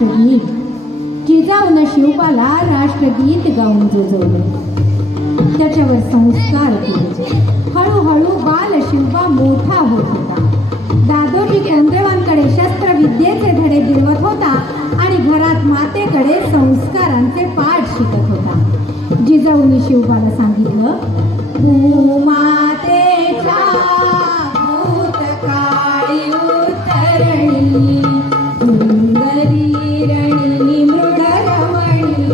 राष्ट्रगीत. जिजाऊन शिवबाला राष्ट्रगीत गाऊन जोजवले, त्याच्यावर संस्कार केले. हळूहळू बाल शिवबा मोठा होत होता. दादोजी कोंडदेवांकडे शस्त्रविद्येचे धडे गिरवत होता आणि घरात मातेकडे संस्कारांचे पाठ शिकत होता. जिजाऊंनी शिवबाला सांगितलं, भूमातेच्या भूतकाळी उतरणी सुंदरी रणी मृडरमणी